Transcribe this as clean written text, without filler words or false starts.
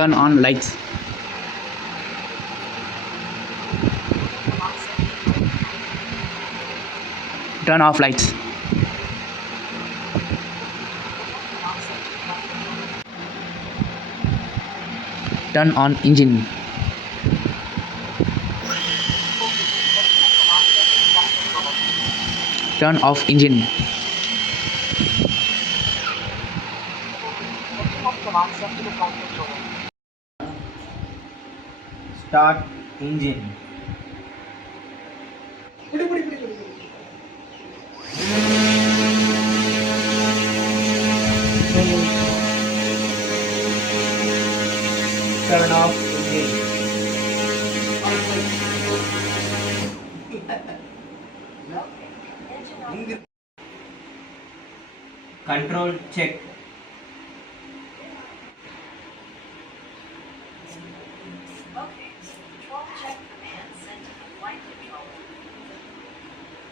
Turn on lights. Turn off lights. Turn on engine. Turn off engine. Start engine. Turn off engine. Control check.